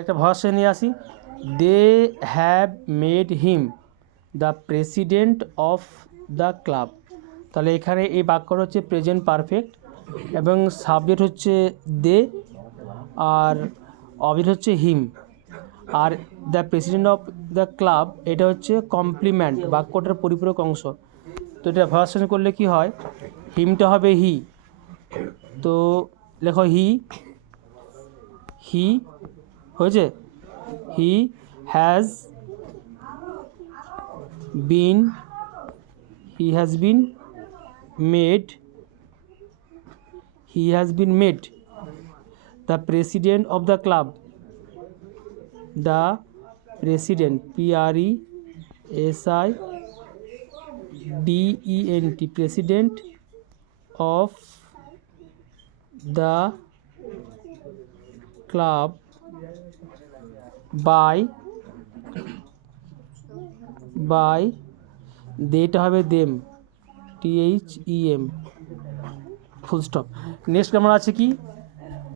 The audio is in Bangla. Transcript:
একটা ভার্সে নিয়ে আসি। They have made him the president of the club. তাহলে এখানে এই বাক্যটা হচ্ছে প্রেজেন্ট পারফেক্ট এবং সাবজেক্ট হচ্ছে দে আর অবজেক্ট হচ্ছে হিম। আর the president of the club এটা হচ্ছে কমপ্লিমেন্ট, বাক্যটার পরিপূরক অংশ। তো এটা ভার্সন করলে কি হয়, হিমটা হবে হি। তো লেখো হি, হি হয়েছে। He has been, he has been made, he has been made the president of the club. The president, PRESIDENT, president of the club by দেটা হবে them, THEM, full stop. Next আমার আছে কি,